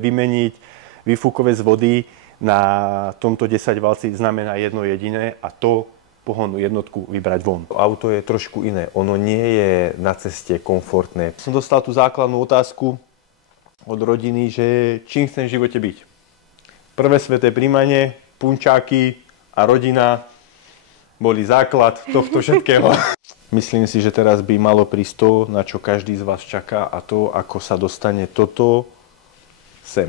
Vymeniť výfukové zvody na tomto 10-valci znamená jedno jediné, a to pohonnú jednotku vybrať von. Auto je trošku iné, ono nie je na ceste komfortné. Som dostal tú základnú otázku od rodiny, že čím chcem v živote byť. Prvé sveté príjmanie, punčáky a rodina boli základ tohto všetkého. Myslím si, že teraz by malo prísť to, na čo každý z vás čaká, a to, ako sa dostane toto sem.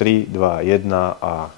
3, 2, 1 a...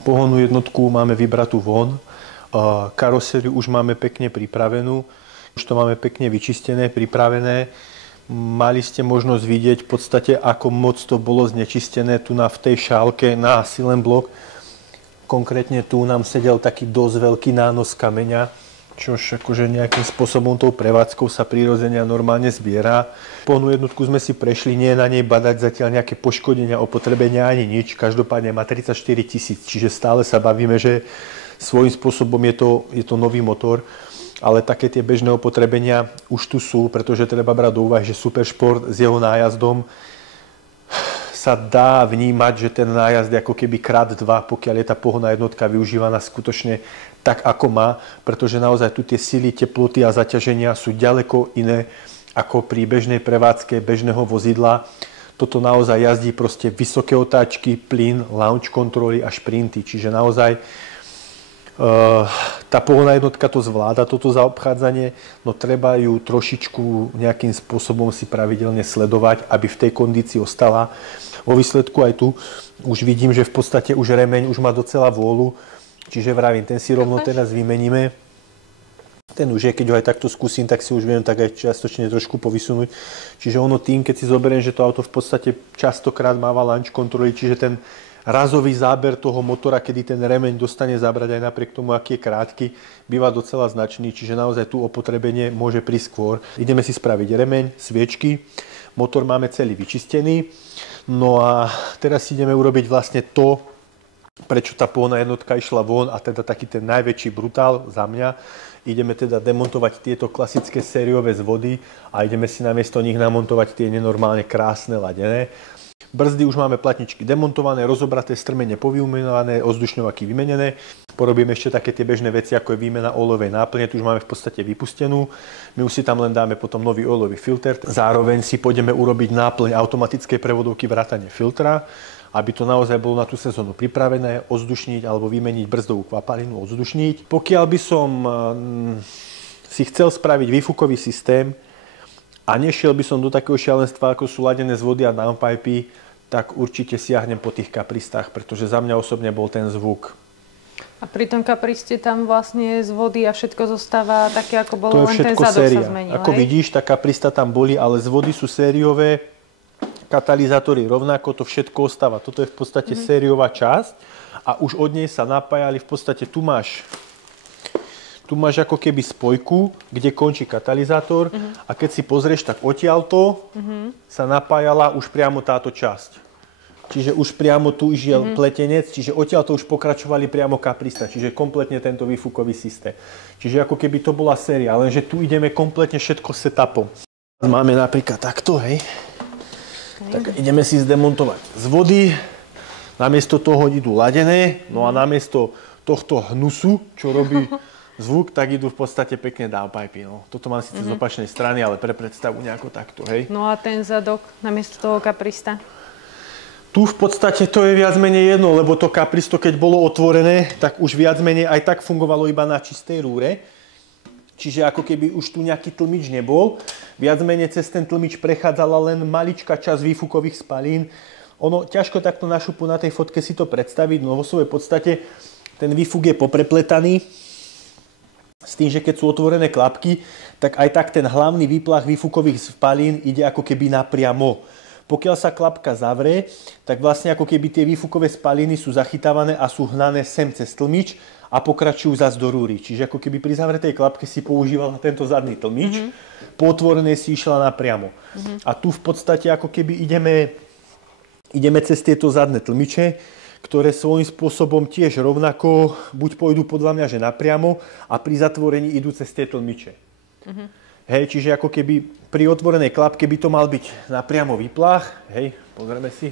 Pohonnú jednotku máme vybratú von, karosériu už máme pekne pripravenú, už to máme pekne vyčistené, pripravené. Mali ste možnosť vidieť v podstate, ako moc to bolo znečistené tu v tej šálke na Silenblock. Konkrétne tu nám sedel taký dosť veľký nános kameňa, čož akože nejakým spôsobom tou prevádzkou sa prirodzene a normálne zbiera. Pohonnú jednotku sme si prešli, nie je na nej badať zatiaľ nejaké poškodenia, opotrebenia ani nič. Každopádne má 34 000, čiže stále sa bavíme, že svojím spôsobom je to nový motor. Ale také tie bežné opotrebenia už tu sú, pretože treba brať do úvahy, že Supersport s jeho nájazdom sa dá vnímať, že ten nájazd je ako keby krát 2, pokiaľ je tá pohonná jednotka využívaná skutočne tak, ako má, pretože naozaj tu tie sily, teploty a zaťaženia sú ďaleko iné ako pri bežnej prevádzke bežného vozidla. Toto naozaj jazdí proste vysoké otáčky, plyn, launch kontroly a šprinty, čiže naozaj Tá pohonná jednotka to zvláda, toto zaobchádzanie, no treba ju trošičku nejakým spôsobom si pravidelne sledovať, aby v tej kondícii ostala. Vo výsledku aj tu už vidím, že v podstate už remeň už má docela vôľu, čiže vravím, ten si rovno teraz vymeníme. Ten už je, keď ho aj takto skúsim, tak si už viem tak aj čiastočne trošku povysunúť. Čiže ono tým, keď si zoberiem, že to auto v podstate častokrát máva launch kontroly, čiže ten razový záber toho motora, kedy ten remeň dostane zabrať aj napriek tomu, aký je krátky, býva docela značný, čiže naozaj tu opotrebenie môže prísť skôr. Ideme si spraviť remeň, sviečky, motor máme celý vyčistený, no a teraz ideme urobiť vlastne to, prečo tá pohonná jednotka išla von a teda taký ten najväčší brutál za mňa. Ideme teda demontovať tieto klasické sériové zvody a ideme si namiesto nich namontovať tie nenormálne krásne ladené. Brzdy už máme platničky demontované, rozobraté, strmene povymenované, ovzdušňovaky vymenené. Porobíme ešte také tie bežné veci, ako je výmena olejovej náplne, tu už máme v podstate vypustenú. My už si tam len dáme potom nový olejový filter. Zároveň si pôjdeme urobiť náplň automatickej prevodovky vrátane filtra, aby to naozaj bolo na tú sezónu pripravené, ovzdušniť alebo vymeniť brzdovú kvapalinu, ovzdušniť. Pokiaľ by som si chcel spraviť výfukový systém, a nešiel by som do takého šialenstva, ako sú ladené zvody a downpipy, tak určite siahnem po tých kapristách, pretože za mňa osobne bol ten zvuk. A pri tom kapriste tam vlastne z vody a všetko zostáva také, ako bolo, to len ten zadok sa zmenil. Ako vidíš, tá kaprista tam boli, ale z vody sú sériové, katalizátory rovnako, to všetko ostáva. Toto je v podstate sériová časť a už od nej sa napájali, v podstate tu máš ako keby spojku, kde končí katalizátor a keď si pozrieš, tak odtiaľto sa napájala už priamo táto časť. Čiže už priamo tu išiel pletenec, čiže odtiaľto už pokračovali priamo kaprista, čiže kompletne tento výfukový systém. Čiže ako keby to bola séria, lenže tu ideme kompletne všetko setupom. Máme napríklad takto, hej. Tak ideme si zdemontovať z vody, namiesto toho idú ladené, no a namiesto tohto hnusu, čo robí zvuk, tak idú v podstate pekne downpipy. No. Toto mám síce z opačnej strany, ale pre predstavu nejako takto, hej. No a ten zadok namiesto toho kaprista? Tu v podstate to je viac menej jedno, lebo to kapristo, keď bolo otvorené, tak už viac menej aj tak fungovalo iba na čistej rúre. Čiže ako keby už tu nejaký tlmič nebol. Viac menej cez ten tlmič prechádzala len maličká časť výfukových spalín. Ono ťažko takto na šupu na tej fotke si to predstaviť, no vo svojej podstate ten výfuk je poprepletaný. S tým, že keď sú otvorené klapky, tak aj tak ten hlavný výplach výfukových spalín ide ako keby napriamo. Pokiaľ sa klapka zavrie, tak vlastne ako keby tie výfukové spaliny sú zachytávané a sú hnané sem cez tlmič a pokračujú zase do rúry. Čiže ako keby pri zavretej klapke si používala tento zadný tlmič, po otvorenej si išla napriamo. A tu v podstate ako keby ideme cez tieto zadné tlmiče, ktoré svojím spôsobom tiež rovnako buď pôjdu podľa mňa, že napriamo a pri zatvorení idú cez tie tlmiče. Hej, čiže ako keby pri otvorenej klapke by to mal byť napriamo výplach. Hej, pozrieme si.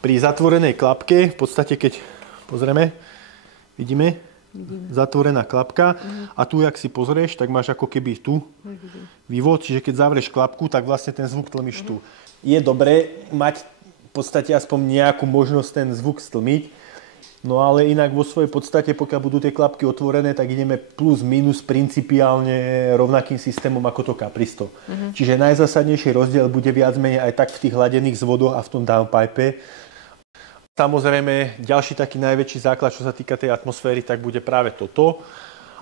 Pri zatvorenej klapke, v podstate keď pozrieme, vidíme, zatvorená klapka a tu, jak si pozrieš, tak máš ako keby tu vývod, čiže keď zavrieš klapku, tak vlastne ten zvuk tlmíš tu. Je dobré mať v podstate aspoň nejakú možnosť ten zvuk stlmiť. No ale inak vo svojej podstate, pokiaľ budú tie klapky otvorené, tak ideme plus minus principiálne rovnakým systémom ako to kapristo. Čiže najzásadnejší rozdiel bude viac menej aj tak v tých hladených zvodoch a v tom downpipe. Samozrejme, ďalší taký najväčší základ, čo sa týka tej atmosféry, tak bude práve toto.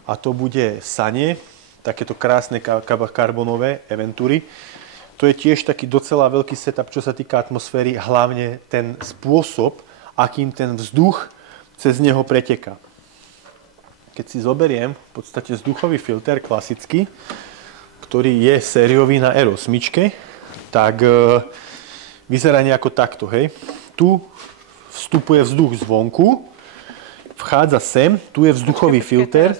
A to bude sanie, takéto krásne karbonové Aventury. To je tiež taký docela veľký setup, čo sa týka atmosféry, hlavne ten spôsob, akým ten vzduch cez neho preteká. Keď si zoberiem v podstate vzduchový filter klasický, ktorý je sériový na R8, tak vyzerá nejako takto, hej. Tu vstupuje vzduch zvonku, vchádza sem, tu je vzduchový filter,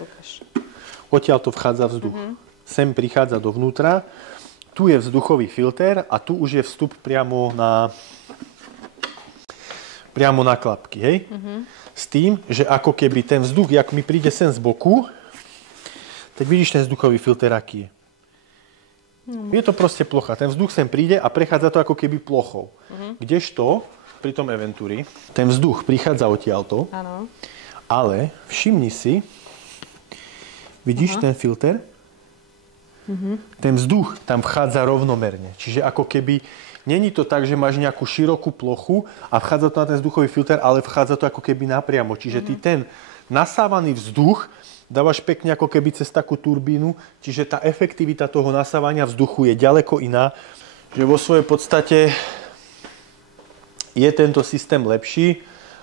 odtiaľ to vchádza vzduch. Sem prichádza dovnútra, tu je vzduchový filter a tu už je vstup priamo na klapky, hej? S tým, že ako keby ten vzduch, jak mi príde sem z boku, tak vidíš ten vzduchový filter, aký je. Je to proste plocha. Ten vzduch sem príde a prechádza to ako keby plochou. Kdežto pri tom Eventuri, ten vzduch prichádza odtiaľto, Áno. ale všimni si, vidíš ten filter? Ten vzduch tam vchádza rovnomerne. Čiže ako keby, není to tak, že máš nejakú širokú plochu a vchádza to na ten vzduchový filter, ale vchádza to ako keby napriamo. Čiže ty ten nasávaný vzduch dávaš pekne ako keby cez takú turbínu, čiže tá efektivita toho nasávania vzduchu je ďaleko iná, že vo svojej podstate je tento systém lepší,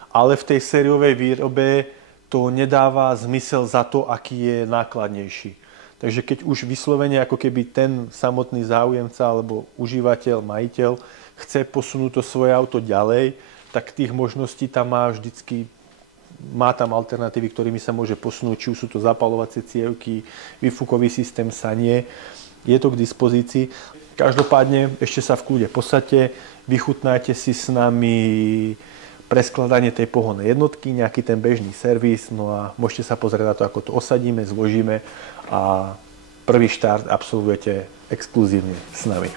ale v tej sériovej výrobe to nedáva zmysel za to, aký je nákladnejší. Takže keď už vyslovene ako keby ten samotný záujemca alebo užívateľ, majiteľ chce posunúť to svoje auto ďalej, tak tých možností tam má vždycky, má tam alternatívy, ktorými sa môže posunúť, či už sú to zapalovacie cievky, výfukový systém, sanie. Je to k dispozícii. Každopádne ešte sa v kľude posaďte, vychutnajte si s nami preskladanie tej pohonnej jednotky, nejaký ten bežný servis, no a môžete sa pozrieť na to, ako to osadíme, zložíme a prvý štart absolvujete exkluzívne s nami.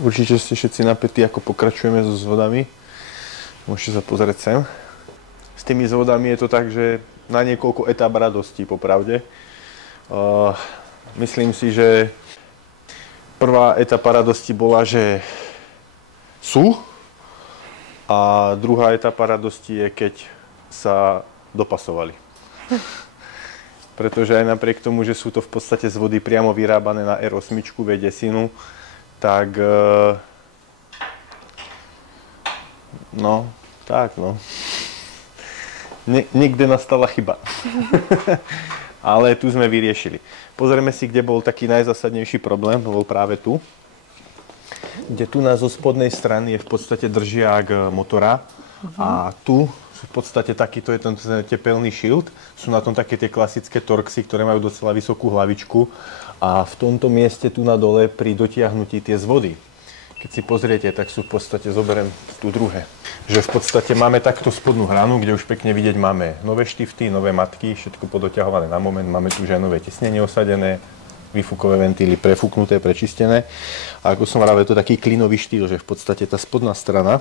Určite ste všetci napätí, ako pokračujeme so zvodami. Môžete sa pozrieť sem. S tými zvodami je to tak, že na niekoľko etáp radosti, popravde. Myslím si, že prvá etapa radosti bola, že sú. A druhá etapa radosti je, keď sa dopasovali. Pretože aj napriek tomu, že sú to v podstate zvody priamo vyrábané na R8 V10, tak no. Niekde nastala chyba. Ale tu sme vyriešili. Pozrieme si, kde bol taký najzásadnejší problém, bol práve tu. Kde tu zo spodnej strany je v podstate držiak motora. A tu sú v podstate takýto je ten tepelný šilt. Sú na tom také tie klasické torxy, ktoré majú docela vysokú hlavičku. A v tomto mieste tu na dole pri dotiahnutí tie zvody, keď si pozriete, tak sú v podstate, zoberiem tu druhé, že v podstate máme takto spodnú hranu, kde už pekne vidieť máme nové štifty, nové matky, všetko podoťahované na moment, máme tu už aj nové tesnenie osadené, výfukové ventíly prefúknuté, prečistené. A ako som vravel, je to taký klinový štýl, že v podstate tá spodná strana,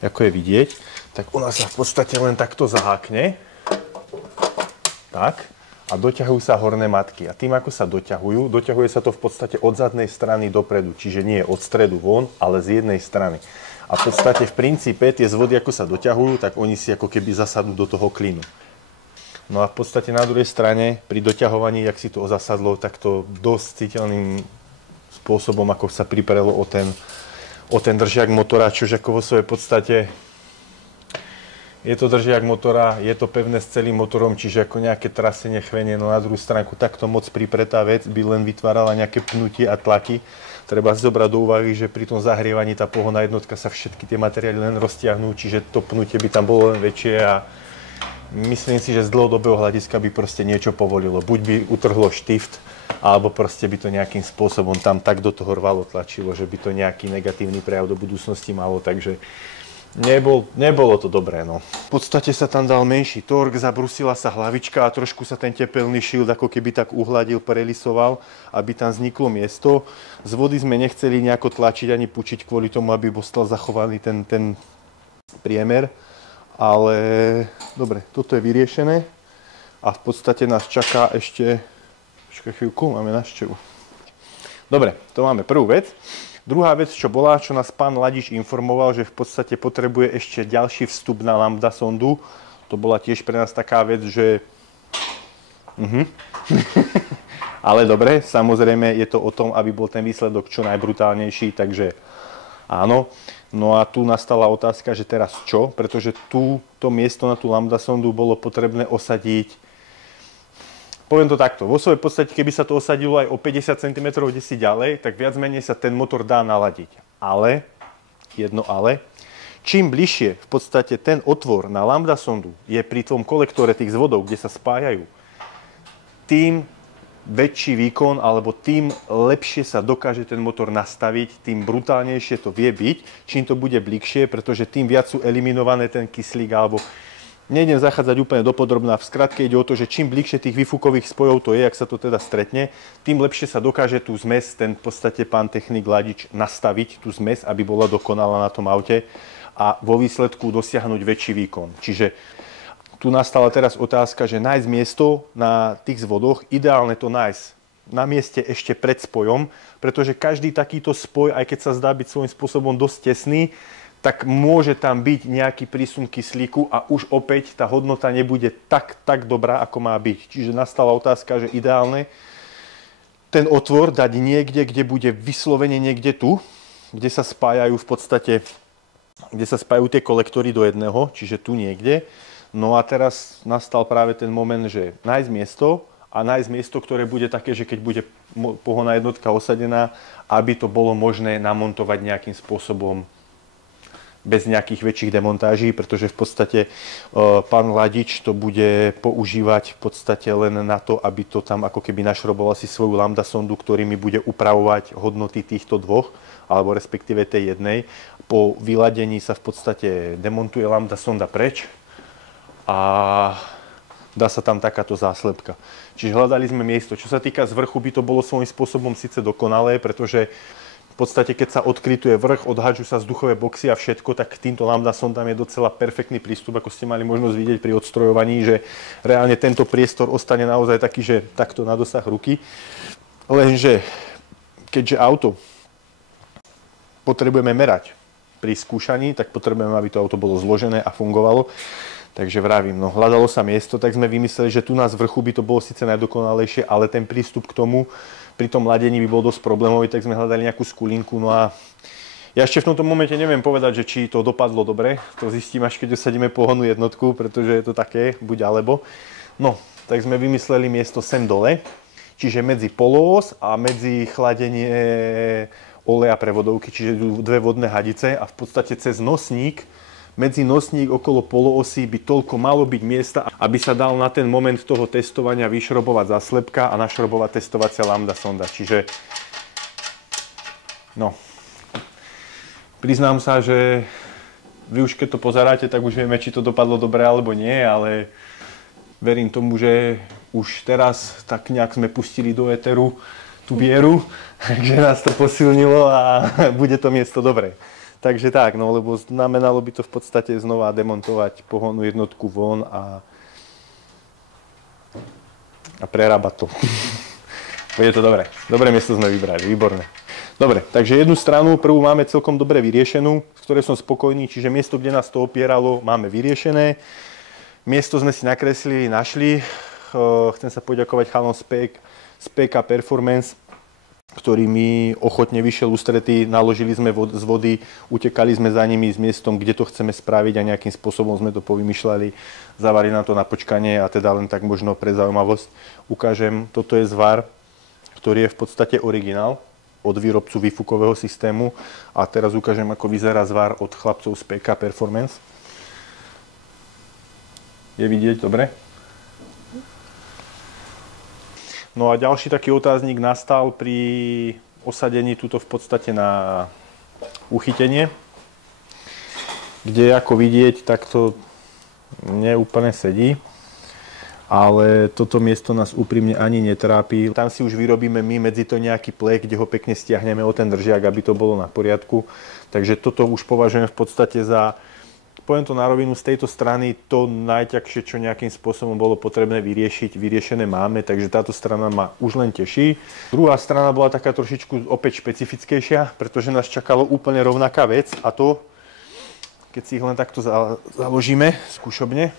ako je vidieť, tak ona sa v podstate len takto zahákne. Tak. A doťahujú sa horné matky. A tým, ako sa doťahuje sa to v podstate od zadnej strany dopredu. Čiže nie od stredu von, ale z jednej strany. A v podstate v princípe tie zvody, ako sa doťahujú, tak oni si ako keby zasadnú do toho klínu. No a v podstate na druhej strane, pri doťahovaní, jak si to zasadlo, tak to dosť citeľným spôsobom, ako sa priprelo o ten držiak motora, čož ako vo svojej podstate je to držiak motora, je to pevné s celým motorom, čiže ako nejaké trasenie, chvenie, no na druhú stránku takto moc pripretá vec by len vytvárala nejaké pnutie a tlaky. Treba si zobrať do úvahy, že pri tom zahrievaní tá pohonná jednotka sa všetky tie materiály len roztiahnú, čiže to pnutie by tam bolo len väčšie a myslím si, že z dlhodobého hľadiska by proste niečo povolilo. Buď by utrhlo štift, alebo proste by to nejakým spôsobom tam tak do toho rvalo tlačilo, že by to nejaký negatívny prejav do budúcnosti malo, takže nebolo to dobré, no. V podstate sa tam dal menší tork, zabrusila sa hlavička a trošku sa ten tepelný šild ako keby tak uhladil, prelisoval, aby tam vzniklo miesto. Z vody sme nechceli nejako tlačiť ani pučiť kvôli tomu, aby ostal zachovaný ten priemer, ale dobre, toto je vyriešené a v podstate nás čaká ešte chvíľku, máme návštevu. Dobre, to máme prvú vec. Druhá vec, čo bola, čo nás pán Ladič informoval, že v podstate potrebuje ešte ďalší vstup na lambda sondu. To bola tiež pre nás taká vec, že... Ale dobre, samozrejme je to o tom, aby bol ten výsledok čo najbrutálnejší, takže áno. No a tu nastala otázka, že teraz čo? Pretože to miesto na tú lambda sondu bolo potrebné osadiť. Poviem to takto, vo svojej podstate, keby sa to osadilo aj o 50 cm desi ďalej, tak viac menej sa ten motor dá naladiť. Ale, jedno ale, čím bližšie v podstate ten otvor na lambda sondu je pri tom kolektore tých zvodov, kde sa spájajú, tým väčší výkon, alebo tým lepšie sa dokáže ten motor nastaviť, tým brutálnejšie to vie byť, čím to bude bližšie, pretože tým viac sú eliminované ten kyslík, alebo nejdem zachádzať úplne dopodrobná, v skratke ide o to, že čím bližšie tých výfukových spojov to je, ak sa to teda stretne, tým lepšie sa dokáže tú zmes, ten v podstate pán technik Ladič nastaviť tú zmes, aby bola dokonalá na tom aute a vo výsledku dosiahnuť väčší výkon. Čiže tu nastala teraz otázka, že nájsť miesto na tých zvodoch, ideálne to nájsť na mieste ešte pred spojom, pretože každý takýto spoj, aj keď sa zdá byť svojím spôsobom dosť tesný, tak môže tam byť nejaký prísun kyslíku a už opäť tá hodnota nebude tak dobrá, ako má byť. Čiže nastala otázka, že ideálne ten otvor dať niekde, kde bude vyslovene niekde tu, kde sa spájajú v podstate, kde sa spájajú tie kolektory do jedného, čiže tu niekde. No a teraz nastal práve ten moment, že nájsť miesto a nájsť miesto, ktoré bude také, že keď bude pohonná jednotka osadená, aby to bolo možné namontovať nejakým spôsobom bez nejakých väčších demontáží, pretože v podstate pán Ladič to bude používať v podstate len na to, aby to tam ako keby našroboval si svoju lambda sondu, ktorými bude upravovať hodnoty týchto dvoch, alebo respektíve tej jednej. Po vyladení sa v podstate demontuje lambda sonda preč a dá sa tam takáto záslepka. Čiže hľadali sme miesto. Čo sa týka z vrchu, by to bolo svojím spôsobom síce dokonalé, pretože v podstate, keď sa odkrytuje vrch, odhádžu sa vzduchové boxy a všetko, tak týmto lambda sondám je docela perfektný prístup, ako ste mali možnosť vidieť pri odstrojovaní, že reálne tento priestor ostane naozaj taký, že takto na dosah ruky. Lenže, keďže auto potrebujeme merať pri skúšaní, tak potrebujeme, aby to auto bolo zložené a fungovalo. Takže vravím, no hľadalo sa miesto, tak sme vymysleli, že tu na vrchu by to bolo síce najdokonalejšie, ale ten prístup k tomu pri tom ladení by bol dosť problémový, tak sme hľadali nejakú skulinku. No a ja ešte v tomto momente neviem povedať, že či to dopadlo dobre. To zistím, až keď osadíme pohonnú jednotku, pretože je to také, buď alebo. No, tak sme vymysleli miesto sem dole, čiže medzi poloos a medzi chladenie oleja prevodovky, čiže dve vodné hadice a v podstate cez nosník, medzi nosník okolo poloosy by toľko malo byť miesta, aby sa dal na ten moment toho testovania vyšrobovať zaslepka a našrobovať testovacia lambda sonda. Čiže, no, priznám sa, že vy už keď to pozeráte, tak už vieme, či to dopadlo dobre alebo nie, ale verím tomu, že už teraz tak nejak sme pustili do éteru tú vieru, takže nás to posilnilo a bude to miesto dobré. Takže tak, no lebo znamenalo by to v podstate znova demontovať pohonnú jednotku von a prerábať to. Bude to dobré. Dobré miesto sme vybrali, výborné. Dobre, takže jednu stranu, prvú máme celkom dobre vyriešenú, z ktorej som spokojný, čiže miesto, kde nás to opieralo, máme vyriešené. Miesto sme si nakreslili, našli. Chcem sa poďakovať chalom z PK Performance, ktorý mi ochotne vyšiel ústretí, naložili sme z vody, utekali sme za nimi s miestom, kde to chceme spraviť a nejakým spôsobom sme to povymýšľali, zavali nám to na počkanie a teda len tak možno pre zaujímavosť ukážem, toto je zvar, ktorý je v podstate originál od výrobcu výfukového systému a teraz ukážem, ako vyzerá zvar od chlapcov z PK Performance. Je vidieť, dobre? No a ďalší taký otáznik nastal pri osadení tuto v podstate na uchytenie, kde ako vidieť, tak to neúplne sedí. Ale toto miesto nás úprimne ani netrápi. Tam si už vyrobíme my medzi to nejaký plek, kde ho pekne stiahneme o ten držiak, aby to bolo na poriadku. Takže toto už považujem v podstate za, poviem to na rovinu, z tejto strany to najťažšie, čo nejakým spôsobom bolo potrebné vyriešiť, vyriešené máme, takže táto strana ma už len teší. Druhá strana bola taká trošičku opäť špecifickejšia, pretože nás čakalo úplne rovnaká vec a to, keď si ich len takto založíme skúšobne,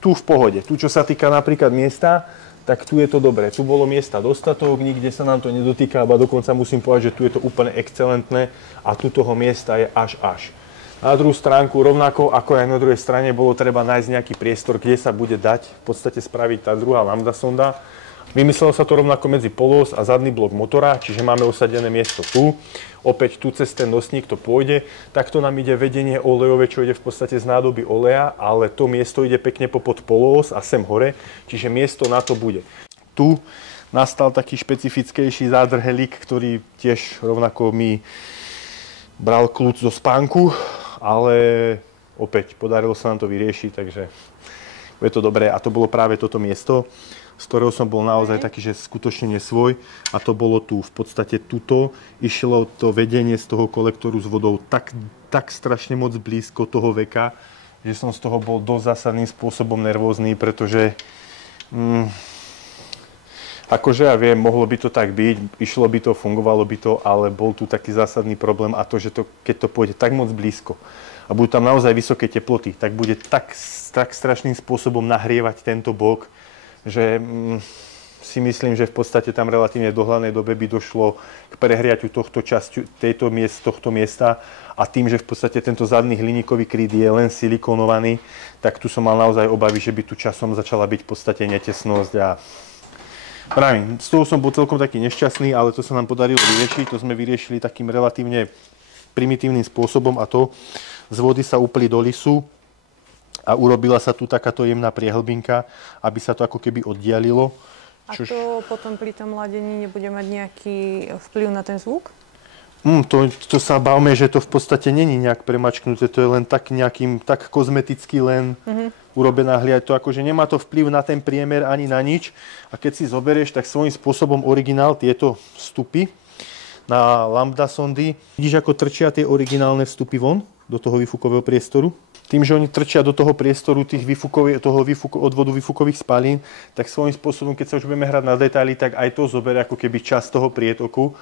tu v pohode. Tu, čo sa týka napríklad miesta, tak tu je to dobré. Tu bolo miesta dostatok, nikde sa nám to nedotýka, a dokonca musím povedať, že tu je to úplne excelentné a tu toho miesta je až. Na druhú stránku, rovnako ako aj na druhej strane, bolo treba nájsť nejaký priestor, kde sa bude dať v podstate spraviť tá druhá lambda sonda. Vymyslelo sa to rovnako medzi polós a zadný blok motora, čiže máme osadené miesto tu. Opäť tu cez ten nosník to pôjde. Takto nám ide vedenie olejové, čo ide v podstate z nádoby oleja, ale to miesto ide pekne popod polós a sem hore, čiže miesto na to bude. Tu nastal taký špecifickejší zádrhelík, ktorý tiež rovnako mi bral kľúč zo spánku, ale opäť podarilo sa nám to vyriešiť, takže je to dobré. A to bolo práve toto miesto, z ktorého som bol naozaj taký, že skutočne nesvoj. A to bolo tu, v podstate tuto išlo to vedenie z toho kolektoru s vodou tak strašne moc blízko toho veka, že som z toho bol dosť zásadným spôsobom nervózny, pretože akože ja viem, mohlo by to tak byť, išlo by to, fungovalo by to, ale bol tu taký zásadný problém a to, že keď to pôjde tak moc blízko a budú tam naozaj vysoké teploty, tak bude tak strašným spôsobom nahrievať tento bok, že si myslím, že v podstate tam relatívne v dohľadnej dobe by došlo k prehriatiu tohto miesta a tým, že v podstate tento zadný hliníkový kryt je len silikónovaný, tak tu som mal naozaj obavy, že by tu časom začala byť v podstate netesnosť a pravím, z toho som bol celkom taký nešťastný, ale to sa nám podarilo vyriešiť, to sme vyriešili takým relatívne primitívnym spôsobom a to z vody sa úplí do lisu a urobila sa tu takáto jemná priehlbinka, aby sa to ako keby oddialilo. A to potom pri tom ladení nebude mať nejaký vplyv na ten zvuk? To sa bavme, že to v podstate není nejak premačknuté, to je len tak nejakým, tak kozmeticky len urobená hliaď. To akože nemá to vplyv na ten priemer ani na nič. A keď si zoberieš, tak svojím spôsobom originál tieto vstupy na lambda sondy, vidíš, ako trčia tie originálne vstupy von do toho výfukového priestoru. Tým, že oni trčia do toho priestoru odvodu výfukových spalín, tak svojím spôsobom, keď sa už budeme hrať na detaily, tak aj to zoberie ako keby časť toho prietoku.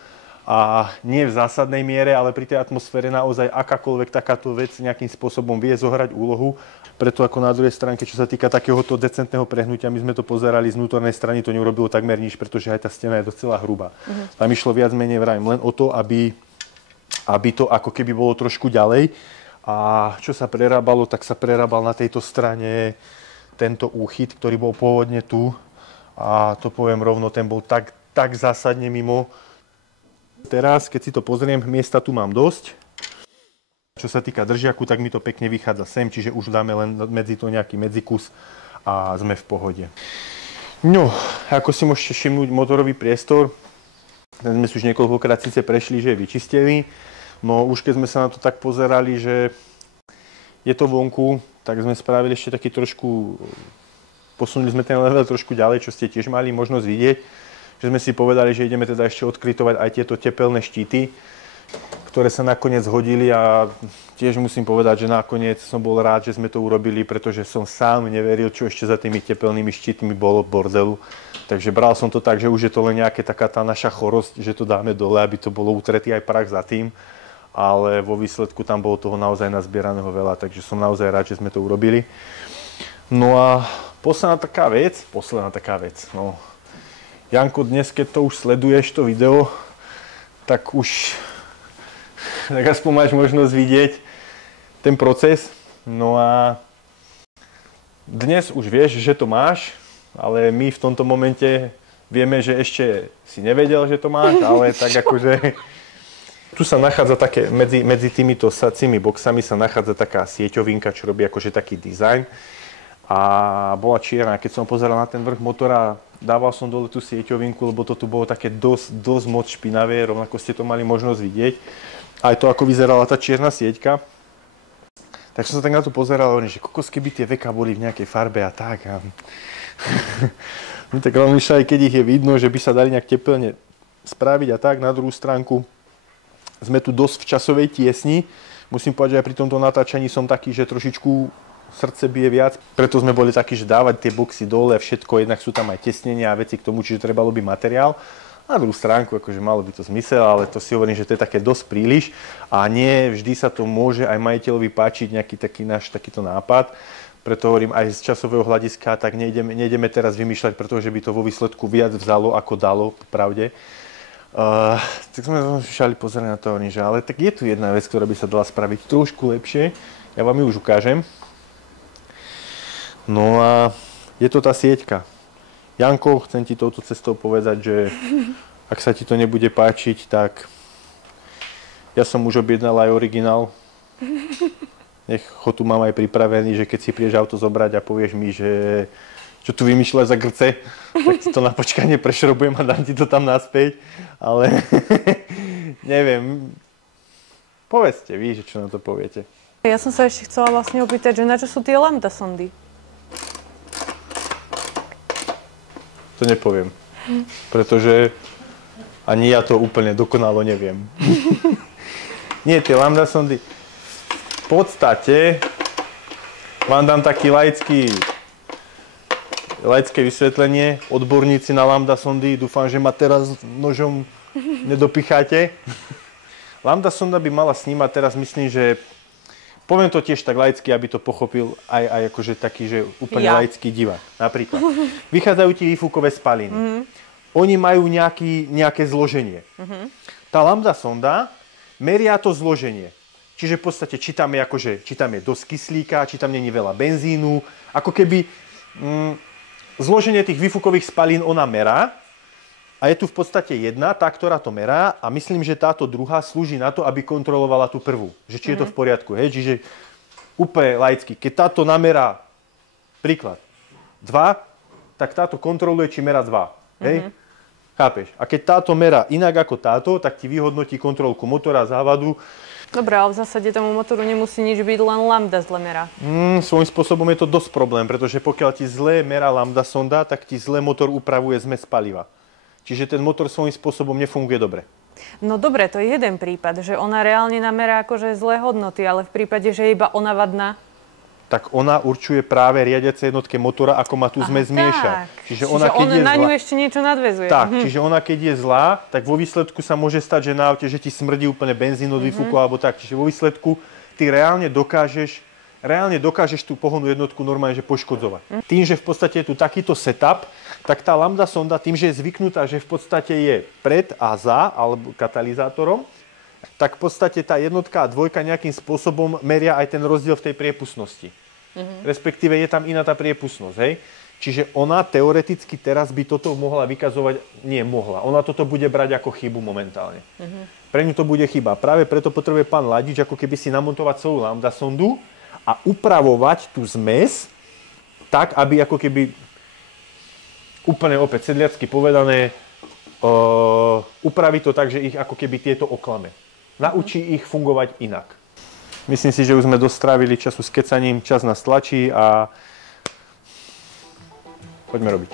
A nie v zásadnej miere, ale pri tej atmosfére naozaj akákoľvek takáto vec nejakým spôsobom vie zohrať úlohu. Preto ako na druhej stránke, čo sa týka takéhoto decentného prehnutia, my sme to pozerali z vnútornej strany, to neurobilo takmer nič, pretože aj tá stena je docela hrubá. Tam išlo viac menej len o to, aby to ako keby bolo trošku ďalej. A čo sa prerábalo, tak sa prerábal na tejto strane tento úchyt, ktorý bol pôvodne tu. A to poviem rovno, ten bol tak zásadne mimo. Teraz, keď si to pozriem, miesta tu mám dosť. Čo sa týka držiaku, tak mi to pekne vychádza sem, čiže už dáme len medzi to nejaký medzikus a sme v pohode. No, ako si môžete všimnúť, motorový priestor, ten sme si už niekoľkokrát síce prešli, že je vyčistený. No už keď sme sa na to tak pozerali, že je to vonku, tak sme spravili ešte taký trošku, posunuli sme ten level trošku ďalej, čo ste tiež mali možnosť vidieť, že sme si povedali, že ideme teda ešte odkrytovať aj tieto tepelné štíty, ktoré sa nakoniec hodili a tiež musím povedať, že nakoniec som bol rád, že sme to urobili, pretože som sám neveril, čo ešte za tými tepelnými štítmi bolo v bordelu. Takže bral som to tak, že už je to len nejaká taká tá naša chorosť, že to dáme dole, aby to bolo utretý aj prach za tým. Ale vo výsledku tam bolo toho naozaj nazbieraného veľa, takže som naozaj rád, že sme to urobili. No a posledná taká vec, no. Janko, dnes, keď to už sleduješ, to video, tak aspoň máš možnosť vidieť ten proces. No a dnes už vieš, že to máš, ale my v tomto momente vieme, že ešte si nevedel, že to máš, ale tak akože... Tu sa nachádza také, medzi týmito sacími boxami sa nachádza taká sieťovinka, čo robí akože taký dizajn. a bola čierna. Keď som pozeral na ten vrch motora, dával som dole tú sieťovinku, lebo to tu bolo také dosť moc špinavé, rovnako ste to mali možnosť vidieť. Aj to, ako vyzerala tá čierna sieťka. Tak som sa tak na to pozeral, hovorím, že kokos, keby tie veka boli v nejakej farbe a tak. A... no tak rozmýšľaj, keď ich je vidno, že by sa dali nejak tepelne spraviť a tak. Na druhú stránku sme tu dosť v časovej tiesni. Musím povedať, že aj pri tomto natáčaní som taký, že trošičku srdce bije viac. Preto sme boli takí, že dávať tie boxy dole a všetko, jednak sú tam aj tesnenia a veci k tomu, čiže trebalo by materiál. Na druhú stránku, akože malo by to zmysel, ale to si hovorím, že to je také dosť príliš a nie vždy sa to môže aj majiteľovi páčiť nejaký takýto nápad. Preto hovorím aj z časového hľadiska, tak nejdeme teraz vymýšľať, pretože by to vo výsledku viac vzalo, ako dalo, pravde. Tak sme začali pozerať na to, hovorím, že ale tak je tu jedna vec, ktorá by sa dala spraviť trošku lepšie. Ja vám ju už ukážem. No a je to tá sieťka. Janko, chcem ti touto cestou povedať, že ak sa ti to nebude páčiť, tak ja som už objednal aj originál. Nech ho tu mám aj pripravený, že keď si prídeš auto zobrať a povieš mi, že čo tu vymýšľaš za grce, tak ti to na počkanie prešrobujem a dám ti to tam naspäť. Ale neviem, povedzte vy, že čo na to poviete. Ja som sa ešte chcela vlastne opýtať, že na čo sú tie lambda sondy? To nepoviem, pretože ani ja to úplne dokonalo neviem. Nie, tie lambda sondy. V podstate vám dám taký laické vysvetlenie. Odborníci na lambda sondy, dúfam, že ma teraz nožom nedopicháte. Lambda sonda by mala snímať teraz, myslím, že poviem to tiež tak laicky, aby to pochopil aj akože taký, že úplne laický divák. Napríklad, vychádzajú ti výfukové spaliny. Oni majú nejaké zloženie. Tá lambda sonda meria to zloženie. Čiže v podstate, či tam je dosť kyslíka, či tam není veľa benzínu. Ako keby zloženie tých výfukových spalín ona merá. A je tu v podstate jedna, tá, ktorá to merá a myslím, že táto druhá slúži na to, aby kontrolovala tú prvú. Že či je to v poriadku. Hej? Čiže úplne laicky. Keď táto namerá, príklad, 2, tak táto kontroluje, či merá 2. Hej? Chápeš? A keď táto merá inak ako táto, tak ti vyhodnotí kontrolku motora, závadu. Dobre, ale v zásade tomu motoru nemusí nič byť, len lambda zle merá. Svojím spôsobom je to dosť problém, pretože pokiaľ ti zle merá lambda sonda, tak ti zle motor upravuje zmes paliva. Čiže ten motor svojím spôsobom nefunguje dobre. No dobre, to je jeden prípad, že ona reálne namerá akože zlé hodnoty, ale v prípade, že je iba ona vadná, tak ona určuje práve riadiace jednotke motora, ako má tú zmes miešať. Čiže ona, keď je na ňu ešte niečo nadväzuje. Tak, čiže ona keď je zlá, tak vo výsledku sa môže stať, že na aute, že ti smrdí úplne benzín od výfuku alebo tak. Čiže vo výsledku ty reálne dokážeš tú pohonnú jednotku normálne že poškodzovať. Tým, že v podstate je tu takýto setup, tak tá lambda sonda tým, že je zvyknutá, že v podstate je pred a za, alebo katalizátorom, tak v podstate tá jednotka a dvojka nejakým spôsobom meria aj ten rozdiel v tej priepustnosti. Respektíve je tam iná tá priepustnosť, hej? Čiže ona teoreticky teraz by toto mohla vykazovať, ona toto bude brať ako chybu momentálne. Pre ňu to bude chyba. Práve preto potrebuje pán Ladič ako keby si namontovať celú lambda sondu a upravovať tú zmes tak, aby ako keby úplne opäť sedliacky povedané, upraví to tak, že ich ako keby tieto oklame. Naučí ich fungovať inak. Myslím si, že už sme dosť strávili času s kecaním, čas nás tlačí a poďme robiť.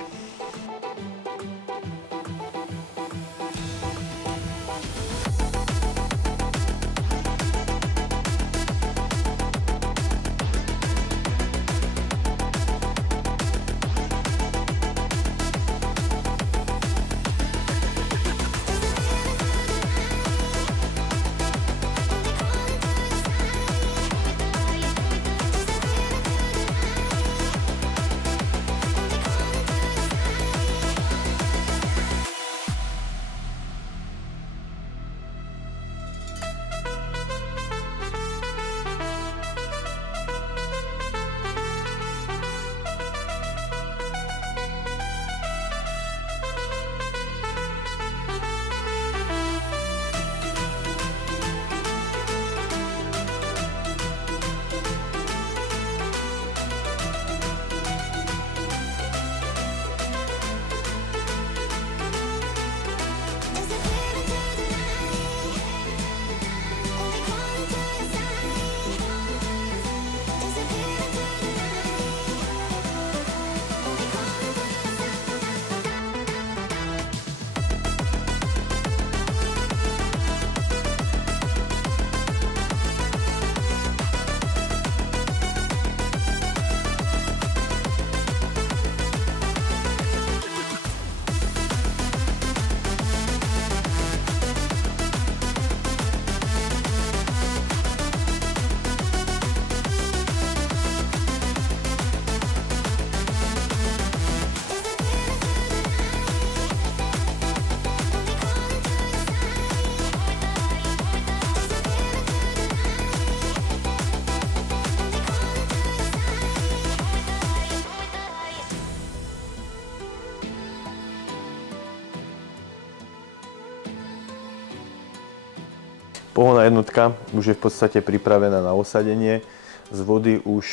Pohonná jednotka už je v podstate pripravená na osadenie. Z vody už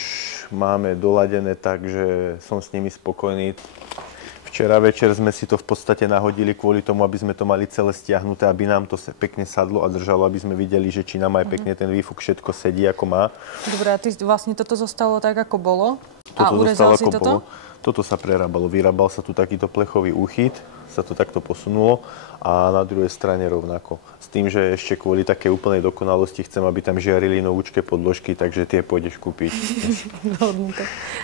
máme doladené tak, že som s nimi spokojný. Včera večer sme si to v podstate nahodili kvôli tomu, aby sme to mali celé stiahnuté, aby nám to pekne sadlo a držalo, aby sme videli, že či nám aj pekne ten výfuk všetko sedí, ako má. Dobre, a ty vlastne toto zostalo tak, ako bolo? Toto a urezal si ako toto? Bolo. Toto sa prerábalo. Vyrábal sa tu takýto plechový úchyt, sa to takto posunulo a na druhej strane rovnako. S tým, že ešte kvôli takej úplnej dokonalosti chcem, aby tam žiarili novúčké podložky, takže tie pôjdeš kúpiť.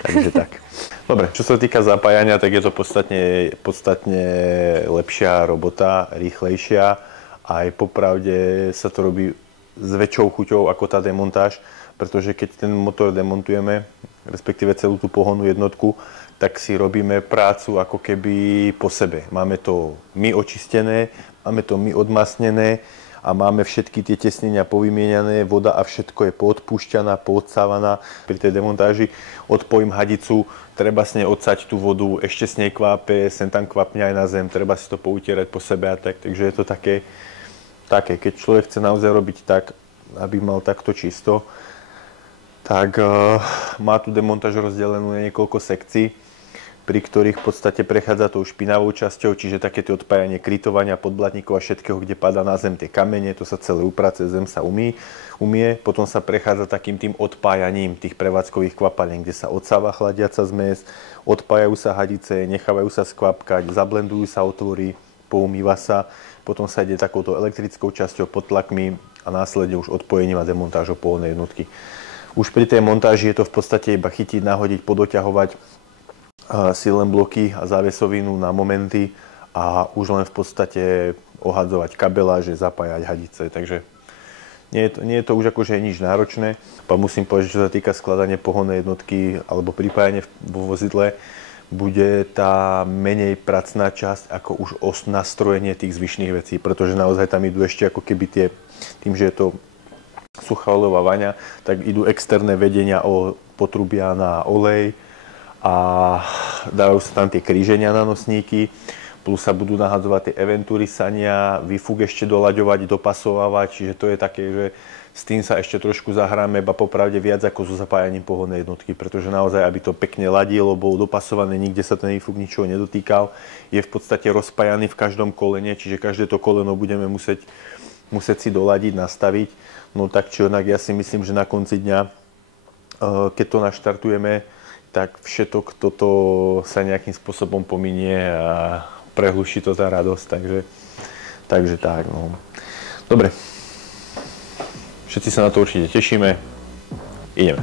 Takže tak. Dobre, čo sa týka zapájania, tak je to podstatne lepšia robota, rýchlejšia. Aj popravde sa to robí s väčšou chuťou ako tá demontáž, pretože keď ten motor demontujeme, respektíve celú tú pohonnú jednotku, tak si robíme prácu ako keby po sebe. Máme to my očistené, máme to my odmasnené a máme všetky tie tesnenia povymieňané, voda a všetko je poodpúšťaná, poodsávaná. Pri tej demontáži odpojím hadicu, treba s nej odsať tú vodu, ešte s nej kvápe, sem tam kvapne aj na zem, treba si to poutierať po sebe a tak. Takže je to také, keď človek chce naozaj robiť tak, aby mal takto čisto, tak má tú demontáž rozdelenú na niekoľko sekcií, pri ktorých v podstate prechádza tou špinavou časťou, čiže také tie odpájanie krytovania, podblatníkov a všetkého, kde padá na zem tie kamene, to sa celé uprace, zem sa umie, potom sa prechádza takým tým odpájaním tých prevádzkových kvapalien, kde sa odsáva chladiaca zmes, odpájajú sa hadice, nechávajú sa skvapkať, zablendujú sa otvory, poumýva sa, potom sa ide takouto elektrickou časťou pod tlakmi a následne už odpojením a demontážou pohonnej jednotky. Už pri tej montáži je to v podstate iba chytiť, nahodiť, podoťahovať silné bloky a závesovinu na momenty a už len v podstate ohadzovať kabeláže, zapájať hadice. Takže nie je to už akože nič náročné. Musím povedať, že čo sa týka skladania pohonnej jednotky alebo pripájanie vo vozidle, bude tá menej pracná časť ako už nastrojenie tých zvyšných vecí, pretože naozaj tam idú ešte ako keby tým, že je to suchá olejová vaňa, tak idú externé vedenia potrubia na olej, a dajú sa tam tie kríženia na nosníky, plus sa budú nahadzovať tie eventúry sania, výfuk ešte doľaďovať, dopasovávať, čiže to je také, že s tým sa ešte trošku zahráme, iba popravde viac ako so zapájaním pohonnej jednotky, pretože naozaj, aby to pekne ladilo, bolo dopasované, nikde sa ten výfuk ničoho nedotýkal, je v podstate rozpájaný v každom kolene, čiže každé to koleno budeme musieť si doľadiť, nastaviť. No tak či onak, ja si myslím, že na konci dňa, keď to naštartujeme, tak všetok toto sa nejakým spôsobom pominie a prehluší to tá radosť, takže tak, no. Dobre, všetci sa na to určite tešíme, ideme.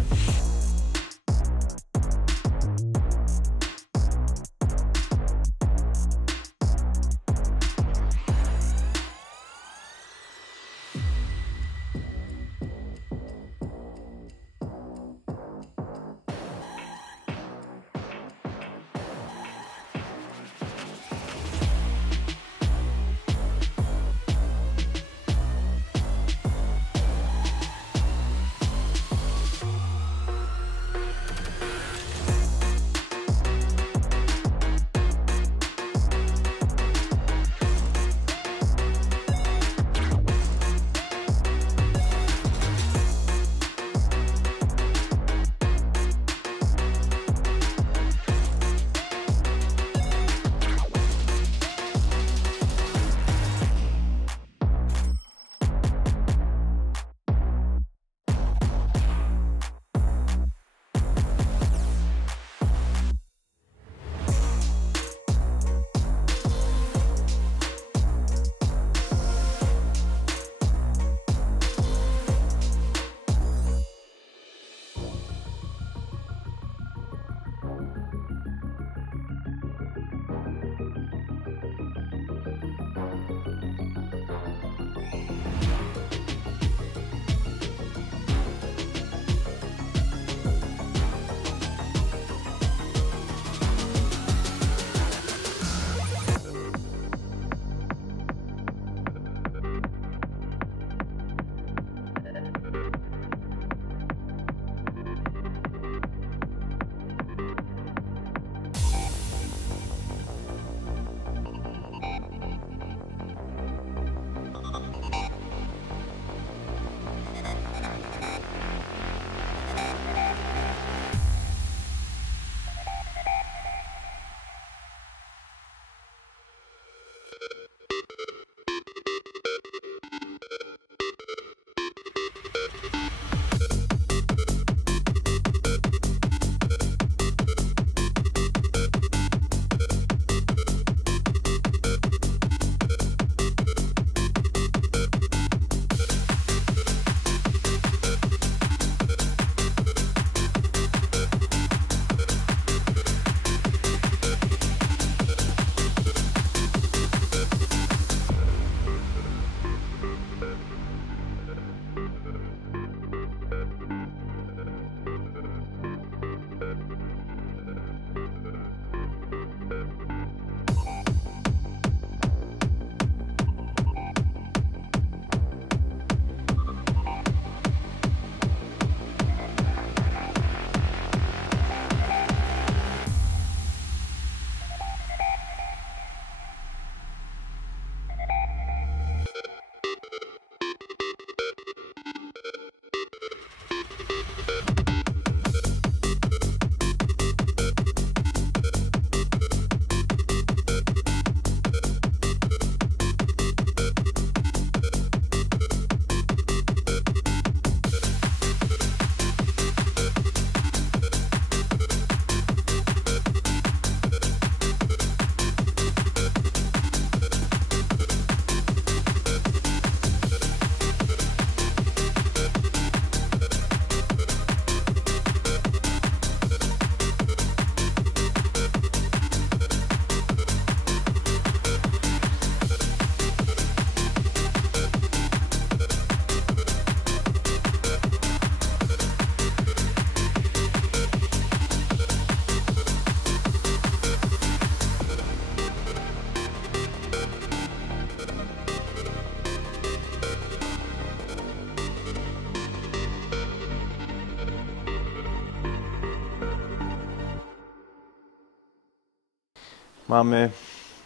Máme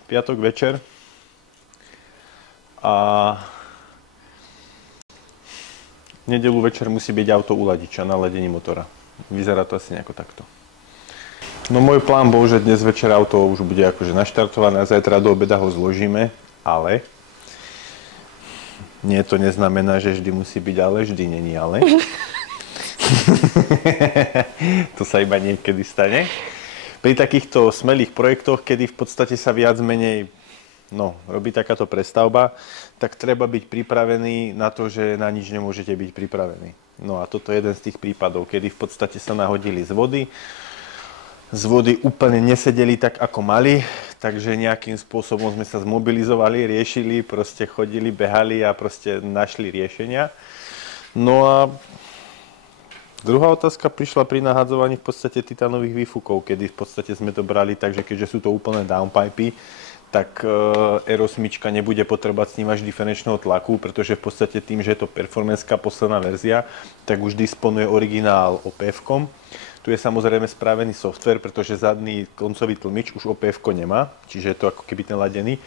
piatok večer a nedeľu večer musí byť auto u ladiča na ladení motora. Vyzerá to asi nejako takto. No môj plán bol, že dnes večer auto už bude akože naštartované a zajtra do obeda ho zložíme, ale nie, to neznamená, že vždy musí byť ale, vždy není ale. To sa iba niekedy stane. Pri takýchto smelých projektoch, kedy v podstate sa viac menej robí takáto prestavba, tak treba byť pripravený na to, že na nič nemôžete byť pripravení. No a toto je jeden z tých prípadov, kedy v podstate sa nahodili z vody. Z vody úplne nesedeli tak, ako mali, takže nejakým spôsobom sme sa zmobilizovali, riešili, proste chodili, behali a proste našli riešenia. No a druhá otázka prišla pri nahadzovaní v podstate titánových výfukov, kedy v podstate sme to brali tak, že keďže sú to úplné downpipy, tak R8 nebude potrebovať snímač diferenčného tlaku, pretože v podstate tým, že je to performancká posledná verzia, tak už disponuje originál OPF-kom. Tu je samozrejme spravený software, pretože zadný koncový tlmič už OPF-ko nemá, čiže je to ako keby ten ladený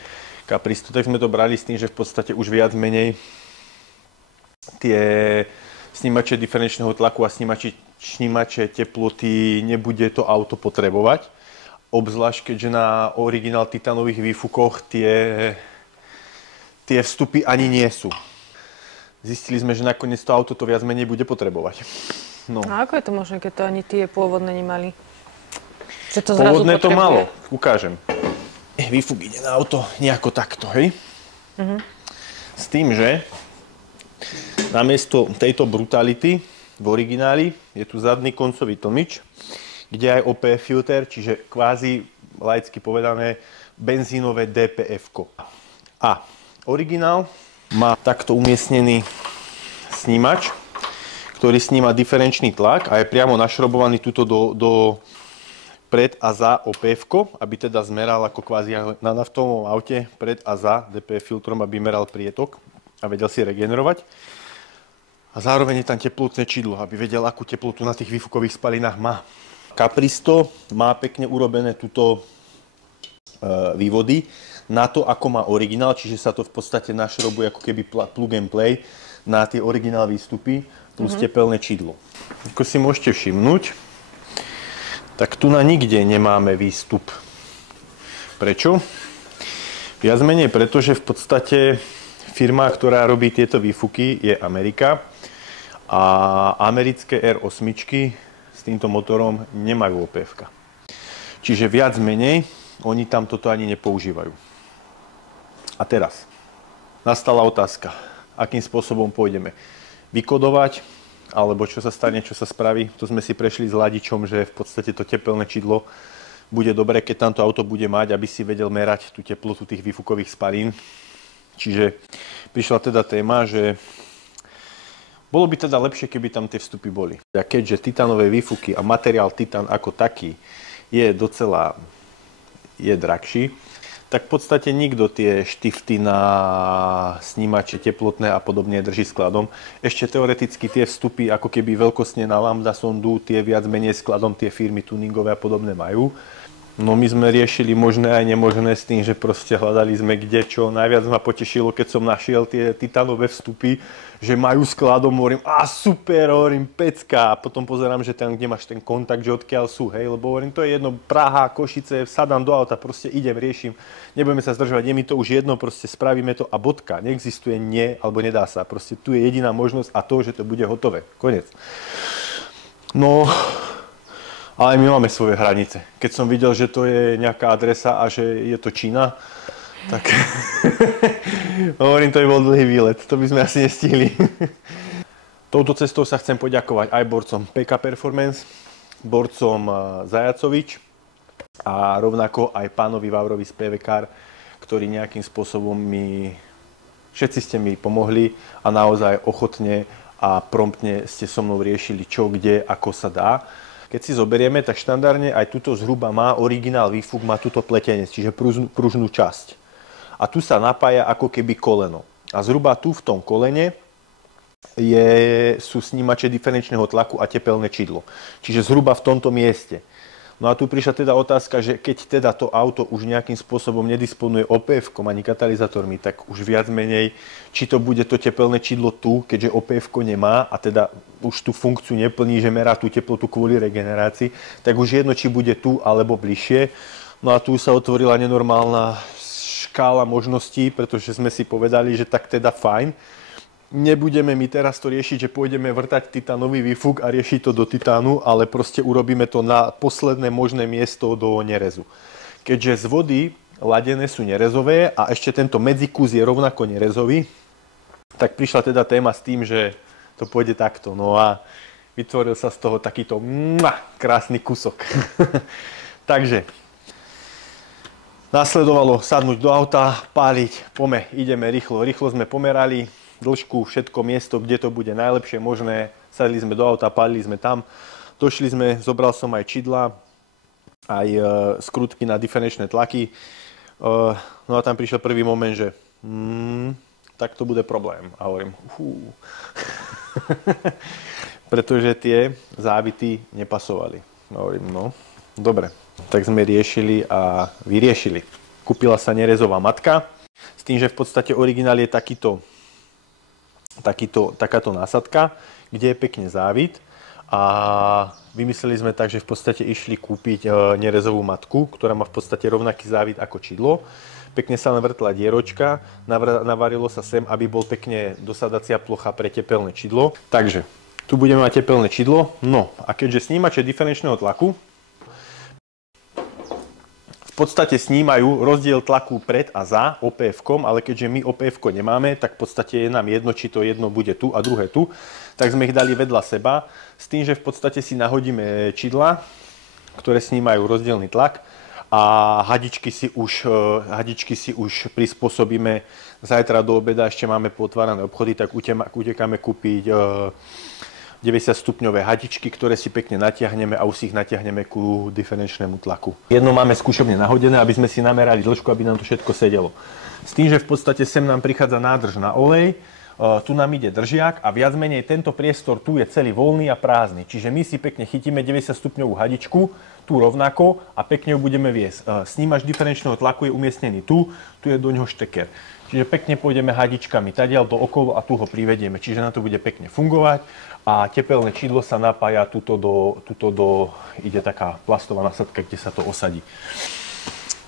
Capristo. Tak sme to brali s tým, že v podstate už viac menej tie snímače diferenčného tlaku a snímače teploty nebude to auto potrebovať. Obzvlášť, keďže na originál titánových výfukoch tie vstupy ani nie sú. Zistili sme, že nakoniec to auto to viac menej bude potrebovať. No. A ako je to možné, keď to ani tie pôvodné nemali? Že to pôvodné to malo, ukážem. Výfuk ide na auto nejako takto, hej? S tým, že namiesto tejto brutality v origináli je tu zadný koncový tlmič, kde aj OPF filter, čiže kvázi laicky povedané benzínové DPF-ko. A originál má takto umiestnený snímač, ktorý sníma diferenčný tlak a je priamo našrobovaný tuto do pred a za OPF-ko, aby teda zmeral ako kvázi na naftovom aute pred a za DPF filtrom, aby meral prietok a vedel si regenerovať. A zároveň je tam teplotné čidlo, aby vedel, akú teplotu na tých výfukových spalinách má. Capristo má pekne urobené túto vývody na to, ako má originál, čiže sa to v podstate našrobuje ako keby plug and play na tie originál výstupy plus tepelné čidlo. Ako si môžete všimnúť, tak tu na nikde nemáme výstup. Prečo? Viac menej preto, že v podstate firma, ktorá robí tieto výfuky, je Amerika a americké R8 s týmto motorom nemajú OPF-ka. Čiže viac menej oni tam toto ani nepoužívajú. A teraz nastala otázka, akým spôsobom pôjdeme vykodovať, alebo čo sa stane, čo sa spraví. To sme si prešli s ladičom, že v podstate to tepelné čidlo bude dobré, keď tamto auto bude mať, aby si vedel merať tú teplotu tých výfukových spalín. Čiže prišla teda téma, že bolo by teda lepšie, keby tam tie vstupy boli. A keďže titánové výfuky a materiál titán ako taký je drahší, tak v podstate nikto tie štifty na snímače teplotné a podobne drží skladom. Ešte teoreticky tie vstupy ako keby veľkostne na lambda sondu, tie viac menej skladom tie firmy tuningové a podobné majú. No my sme riešili možné aj nemožné s tým, že proste hľadali sme kde čo. Najviac ma potešilo, keď som našiel tie titánové vstupy, že majú skladom, hovorím, super, hovorím, pecka. A potom pozerám, že tam, kde máš ten kontakt, že odkiaľ sú, hej, lebo hovorím, to je jedno, Praha, Košice, sadám do auta, proste idem, riešim, nebudeme sa zdržovať, je mi to už jedno, proste spravíme to a bodka. Neexistuje nie, alebo nedá sa, proste tu je jediná možnosť a to, že to bude hotové, koniec. No, ale my máme svoje hranice. Keď som videl, že to je nejaká adresa a že je to Čína, tak hovorím, to by bol dlhý výlet, to by sme asi nestihli. Touto cestou sa chcem poďakovať aj borcom PK Performance, borcom Zajacovič a rovnako aj pánovi Vavrovi z PV Car, ktorí nejakým spôsobom všetci ste mi pomohli a naozaj ochotne a promptne ste so mnou riešili čo, kde, ako sa dá. Keď si zoberieme, tak štandardne aj tuto zhruba má originál výfuk, má túto pletenec, čiže pružnú časť. A tu sa napája ako keby koleno. A zhruba tu v tom kolene sú snímače diferenčného tlaku a tepelné čidlo. Čiže zhruba v tomto mieste. No a tu prišla teda otázka, že keď teda to auto už nejakým spôsobom nedisponuje OPF-kom ani katalizátormi, tak už viac menej, či to bude to tepelné čidlo tu, keďže OPF-ko nemá a teda už tú funkciu neplní, že merá tú teplotu kvôli regenerácii, tak už jedno, či bude tu alebo bližšie. No a tu sa otvorila nenormálna škála možností, pretože sme si povedali, že tak teda fajn. Nebudeme my teraz to riešiť, že pôjdeme vrtať titánový výfuk a riešiť to do titánu, ale proste urobíme to na posledné možné miesto do nerezu. Keďže z vody ladené sú nerezové a ešte tento medzikus je rovnako nerezový, tak prišla teda téma s tým, že to pôjde takto. No a vytvoril sa z toho takýto krásny kusok. Takže nasledovalo sadnúť do auta, páliť, ideme rýchlo. Rýchlo sme pomerali dĺžku, všetko miesto, kde to bude najlepšie možné. Sadli sme do auta, pálili sme tam. Došli sme, zobral som aj čidla, aj skrutky na diferenčné tlaky. No a tam prišiel prvý moment, že tak to bude problém. A hovorím, pretože tie závity nepasovali. A hovorím, no, dobre. Tak sme riešili a vyriešili. Kúpila sa nerezová matka, s tým, že v podstate originál je takáto násadka, kde je pekne závit a vymysleli sme tak, že v podstate išli kúpiť nerezovú matku, ktorá má v podstate rovnaký závit ako čidlo. Pekne sa navrtla dieročka, navarilo sa sem, aby bol pekne dosadacia plocha pre tepelné čidlo. Takže tu budeme mať tepelné čidlo, no a keďže snímače diferenčného tlaku v podstate snímajú rozdiel tlaku pred a za OPF-kom, ale keďže my OPF-ko nemáme, tak v podstate je nám jedno, či to jedno bude tu a druhé tu. Tak sme ich dali vedľa seba, s tým, že v podstate si nahodíme čidla, ktoré snímajú rozdielny tlak a hadičky si už prispôsobíme. Zajtra do obeda ešte máme potvárané obchody, tak utekáme kúpiť 90-stupňové hadičky, ktoré si pekne natiahneme a už si ich natiahneme ku diferenčnému tlaku. Jedno máme skúšobne nahodené, aby sme si namerali dĺžku, aby nám to všetko sedelo. S tým, že v podstate sem nám prichádza nádrž na olej, tu nám ide držiak a viac menej tento priestor tu je celý voľný a prázdny. Čiže my si pekne chytíme 90-stupňovú hadičku, tu rovnako a pekne ju budeme viesť. Snímač diferenčného tlaku je umiestnený tu je do ňoho šteker. Čiže pekne pôjdeme hadičkami tadiaľ do okolo a tu ho privedieme. Čiže na to bude pekne fungovať a tepelné čidlo sa napája ide taká plastová nasadka, kde sa to osadí.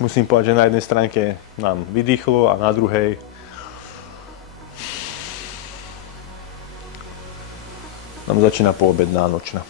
Musím povedať, že na jednej stránke nám vydýchlo a na druhej nám začína poobedná nočná.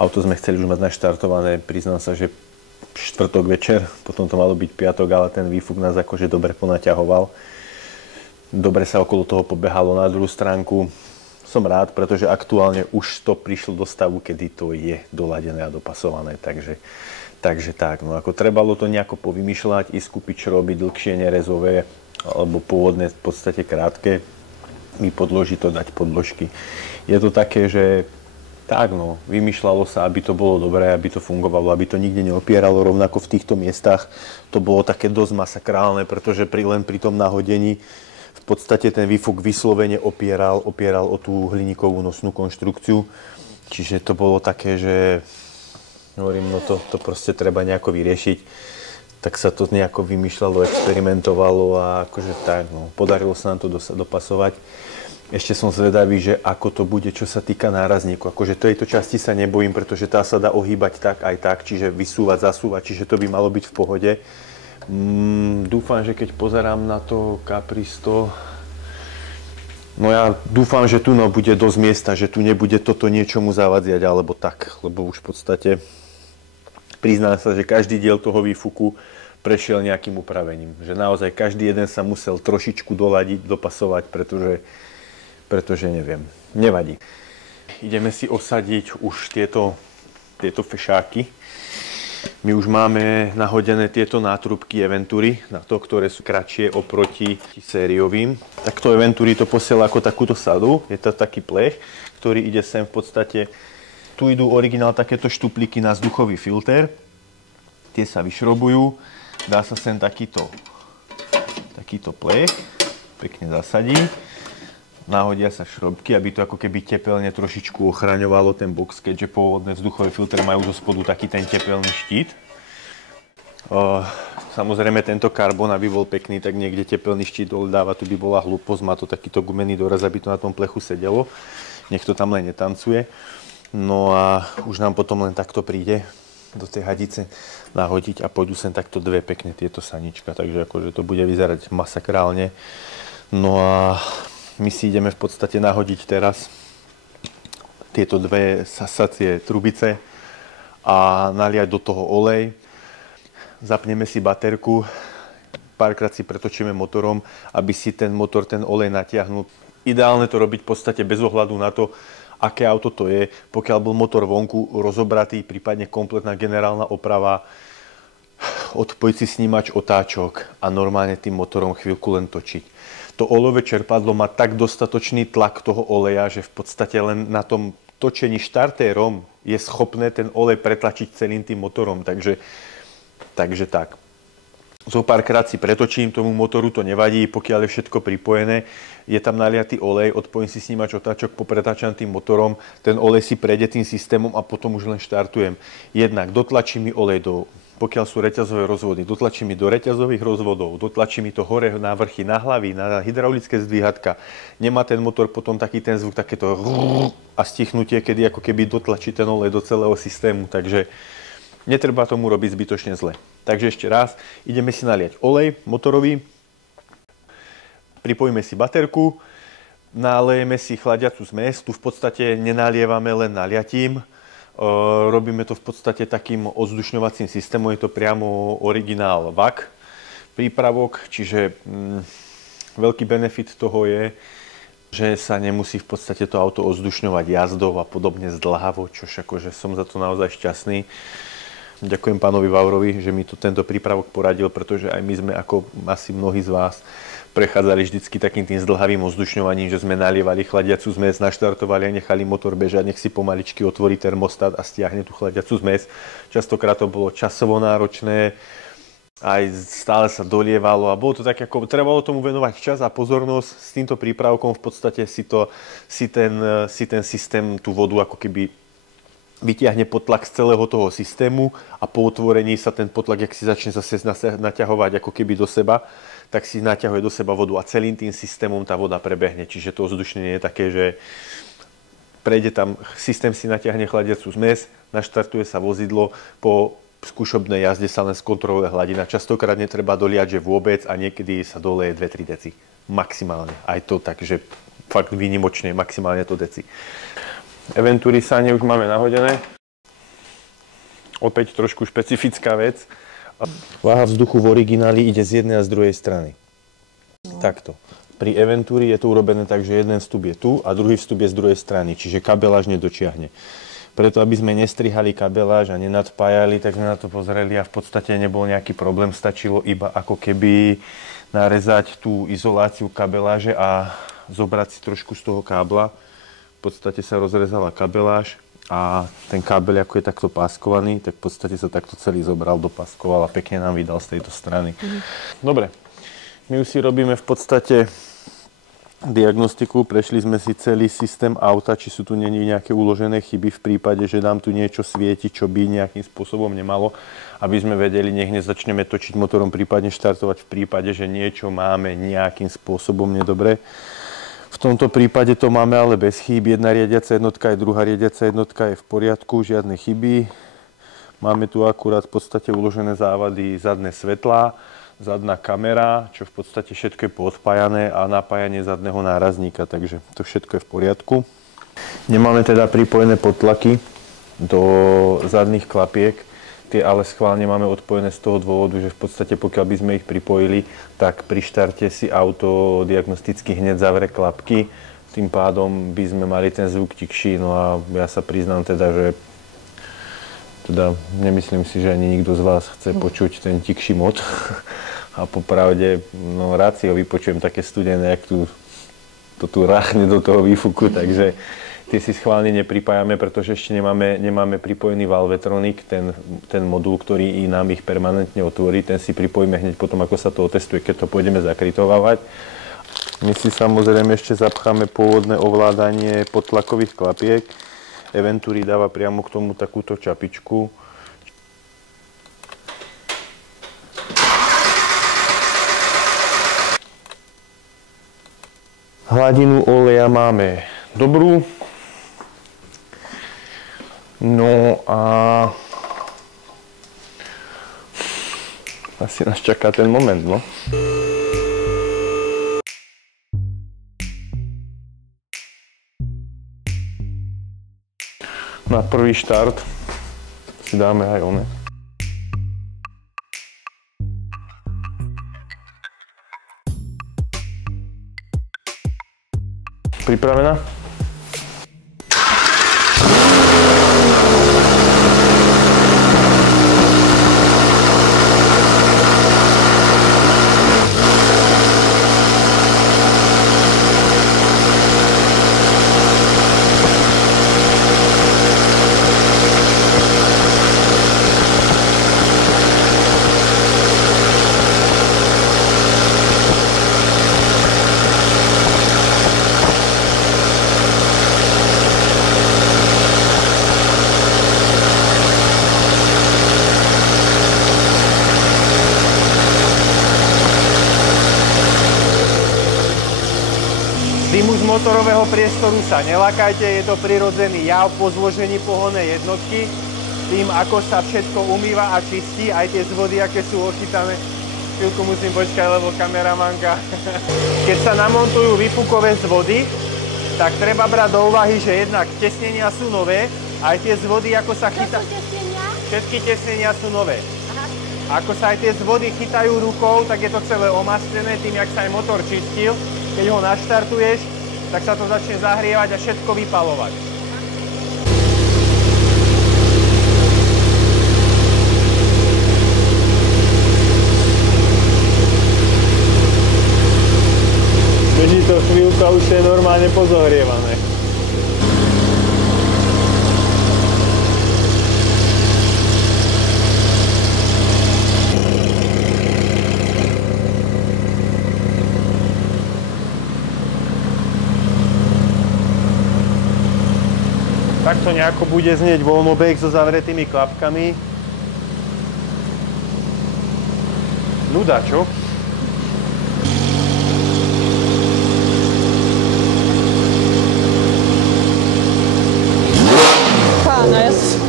Auto sme chceli už mať naštartované, priznám sa, že štvrtok večer, potom to malo byť piatok, ale ten výfuk nás akože dobre ponaťahoval. Dobre sa okolo toho pobehalo. Na druhú stránku som rád, pretože aktuálne už to prišlo do stavu, kedy to je doladené a dopasované, takže tak, no ako trebalo to nejako povymýšľať, ísť kúpiť šroby dlhšie, nerezové, alebo pôvodné v podstate krátke, vypodložiť to, dať podložky. Je to také, že tak no, vymýšľalo sa, aby to bolo dobré, aby to fungovalo, aby to nikde neopieralo, rovnako v týchto miestach to bolo také dosť masakrálne, pretože len pri tom nahodení v podstate ten výfuk vyslovene opieral o tú hliníkovú nosnú konštrukciu, čiže to bolo také, že hovorím, no to proste treba nejako vyriešiť. Tak sa to nejako vymýšľalo, experimentovalo a akože tak, no, podarilo sa nám to dopasovať. Ešte som zvedavý, že ako to bude, čo sa týka nárazníku. Akože tejto časti sa nebojím, pretože tá sa dá ohýbať tak aj tak, čiže vysúvať, zasúvať, čiže to by malo byť v pohode. Dúfam, že keď pozerám na to Capri 100, no ja dúfam, že tu bude dosť miesta, že tu nebude toto niečomu zavadziať alebo tak, lebo už v podstate priznám sa, že každý diel toho výfuku prešiel nejakým upravením. Že naozaj každý jeden sa musel trošičku doladiť, dopasovať, pretože neviem, nevadí. Ideme si osadiť už tieto fešáky. My už máme nahodené tieto nátrubky Eventury, na to, ktoré sú kratšie oproti sériovým. Takto Eventury to posiela ako takúto sadu. Je to taký plech, ktorý ide sem v podstate. Tu idú originál takéto štuplíky na vzduchový filter. Tie sa vyšrobujú. Dá sa sem takýto plech. Pekne zasadí. Nahodia sa šrobky, aby to ako keby tepelne trošičku ochraňovalo ten box, keďže pôvodné vzduchové filtre majú zo spodu taký ten tepelný štít. Samozrejme tento karbon, aby bol pekný, tak niekde tepelný štít dole dáva, tu by bola hlúposť, má to takýto gumený doraz, aby to na tom plechu sedelo. Nech to tam len netancuje. No a už nám potom len takto príde do tej hadice nahodiť a pôjdu sem takto dve pekne tieto sanička, takže akože to bude vyzerať masakrálne. No a my si ideme v podstate nahodiť teraz tieto dve sasacie trubice a naliať do toho olej. Zapneme si baterku, párkrát si pretočíme motorom, aby si ten motor, ten olej natiahnu. Ideálne to robiť v podstate bez ohľadu na to, aké auto to je. Pokiaľ bol motor vonku rozobratý, prípadne kompletná generálna oprava, odpojiť si snímač otáčok a normálne tým motorom chvíľku len točiť. To olejové čerpadlo má tak dostatočný tlak toho oleja, že v podstate len na tom točení štartérom je schopné ten olej pretlačiť celým tým motorom. Takže tak. Zo párkrát si pretočím, tomu motoru to nevadí, pokiaľ je všetko pripojené. Je tam naliatý olej, odpojím si snímač otáčok, popretáčam tým motorom, ten olej si prejde tým systémom a potom už len štartujem. Jednak dotlačí mi olej pokiaľ sú reťazové rozvody, dotlačí mi do reťazových rozvodov, dotlačí mi to hore na vrchy, na hlavy, na hydraulické zdvíhatka. Nemá ten motor potom taký ten zvuk, takéto a stichnutie, kedy ako keby dotlačí ten olej do celého systému, takže netreba tomu robiť zbytočne zle. Takže ešte raz, ideme si naliať olej motorový, pripojíme si baterku, nalejeme si chladiacu zmes, tu v podstate nenalievame len naliatím, robíme to v podstate takým odzdušňovacím systémom, je to priamo originál VAC prípravok, čiže veľký benefit toho je, že sa nemusí v podstate to auto odzdušňovať jazdou a podobne zdĺhavo, čož akože som za to naozaj šťastný. Ďakujem pánovi Vaurovi, že mi tento prípravok poradil, pretože aj my sme, ako asi mnohí z vás, prechádzali vždycky takým tým zdĺhavým ozdušňovaním, že sme nalievali chladiacu zmes, naštartovali a nechali motor bežať, nech si pomaličky otvorí termostat a stiahne tú chladiacu zmes. Častokrát to bolo časovo náročné, aj stále sa dolievalo a bolo to tak, ako trebalo tomu venovať čas a pozornosť. S týmto prípravkom v podstate si ten systém, tú vodu ako keby vytiahne potlak z celého toho systému a po otvorení sa ten potlak, jak si začne zase naťahovať ako keby do seba, tak si naťahuje do seba vodu a celým tým systémom tá voda prebehne. Čiže to ozdušnenie je také, že prejde tam, systém si natiahne chladiacu zmes, naštartuje sa vozidlo, po skúšobnej jazde sa len skontroluje hladina. Častokrát netreba doliať, že vôbec a niekedy sa doleje 2-3 deci. Maximálne. Aj to tak, že fakt výnimočne, maximálne to deci. Eventury sáne už máme nahodené. Opäť trošku špecifická vec. Váha vzduchu v origináli ide z jednej a z druhej strany. Takto. Pri Eventuri je to urobené tak, že jeden vstup je tu a druhý vstup je z druhej strany, čiže kabeláž nedočiahne. Preto, aby sme nestrihali kabeláž a nenadpájali, tak sme na to pozreli a v podstate nebol nejaký problém. Stačilo iba ako keby narezať tú izoláciu kabeláže a zobrať si trošku z toho kábla. V podstate sa rozrezala kabeláž a ten kábel, ako je takto páskovaný, tak v podstate sa takto celý zobral, dopáskoval a pekne nám vydal z tejto strany. Dobre, my už si robíme v podstate diagnostiku, prešli sme si celý systém auta, či sú tu nejaké uložené chyby v prípade, že nám tu niečo svieti, čo by nejakým spôsobom nemalo, aby sme vedeli, nech nezačneme točiť motorom, prípadne štartovať v prípade, že niečo máme nejakým spôsobom nedobre. V tomto prípade to máme ale bez chýb. Jedna riadiaca jednotka aj druhá riadiaca jednotka je v poriadku, žiadne chyby. Máme tu akurát v podstate uložené závady zadné svetlá, zadná kamera, čo v podstate všetko je poodpájané a napájanie zadného nárazníka, takže to všetko je v poriadku. Nemáme teda pripojené podtlaky do zadných klapiek, tie ale schválne máme odpojené z toho dôvodu, že v podstate pokiaľ by sme ich pripojili, tak pri štarte si auto diagnosticky hneď zavre klapky, tým pádom by sme mali ten zvuk tikší, no a ja sa priznám teda, že nemyslím si, že ani nikto z vás chce počuť ten tikší mod. A popravde, no rád si ho vypočujem také studené, jak to tu ráchne do toho výfuku, takže tie si schválne nepripájame, pretože ešte nemáme pripojený Valvetronic, ten modul, ktorý nám ich permanentne otvorí, ten si pripojíme hneď potom, ako sa to otestuje, keď to pôjdeme zakrytovávať. My si samozrejme ešte zapcháme pôvodné ovládanie podtlakových klapiek. Eventuri dáva priamo k tomu takúto čapičku. Hladinu oleja máme dobrú. No a asi nás čaká ten moment, no. Na prvý štart si dáme aj one. Pripravená? Dymu z motorového priestoru sa nelakajte, je to prirodzený jav po zložení pohonnej jednotky. Tým, ako sa všetko umýva a čistí, aj tie zvody, aké sú ochytané. Chvíľku musím počkať, lebo kameramanka. Keď sa namontujú výfukové zvody, tak treba brať do úvahy, že jednak tesnenia sú nové, aj tie zvody, ako sa chytajú. Všetky tesnenia sú nové. Aha. Ako sa aj tie zvody chytajú rukou, tak je to celé omastnené tým, jak sa aj motor čistil. Keď ho naštartuješ, tak sa to začne zahrievať a všetko vypalovať. Beží to chvíľku a už je normálne pozohrievané. Takto nejako bude znieť voľnobeh so zavretými klapkami. Nuda, čo? Pánes.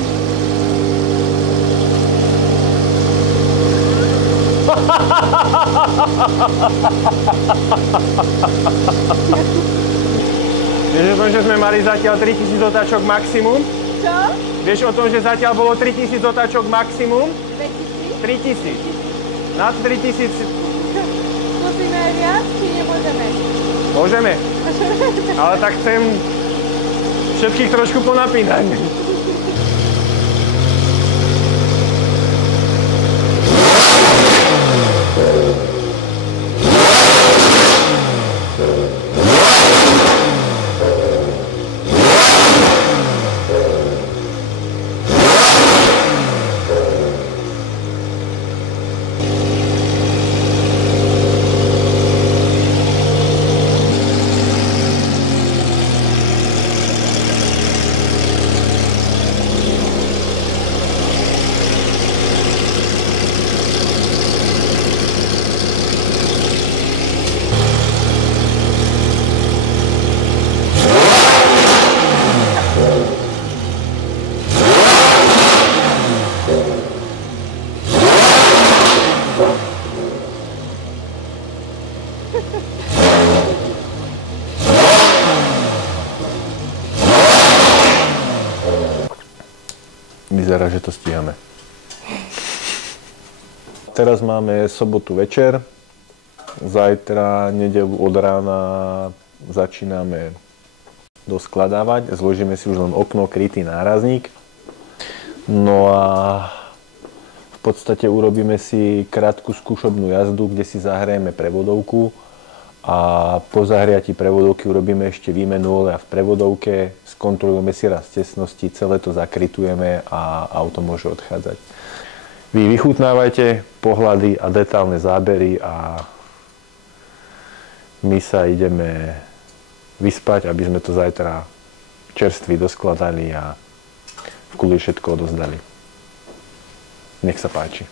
Vieš o tom, že sme mali zatiaľ 3000 otáčok maximum? Čo? Vieš o tom, že zatiaľ bolo 3000 otáčok maximum? 2000? 3000. Nad 3000. Musíme aj viac, či nemôžeme? Môžeme. Ale tak chcem všetkých trošku ponapínať. Vyzerá, že to stíhame. Teraz máme sobotu večer. Zajtra, nedeľu od rána začíname doskladávať. Zložíme si už len okno, krytý nárazník. No a v podstate urobíme si krátku skúšobnú jazdu, kde si zahrajeme prevodovku. A po zahriatí prevodovky urobíme ešte výmenu oleja v prevodovke, skontrolujeme si rast tesnosti, celé to zakrytujeme a auto môže odchádzať. Vy vychutnávajte pohľady a detailné zábery a my sa ideme vyspať, aby sme to zajtra čerství doskladali a v kľude všetko odozdali. Nech sa páči.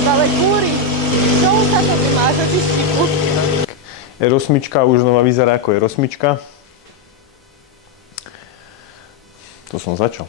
Ale kúri, čo sa to ty máš očistiku? R8 už znova vyzerá ako R8. To som začal.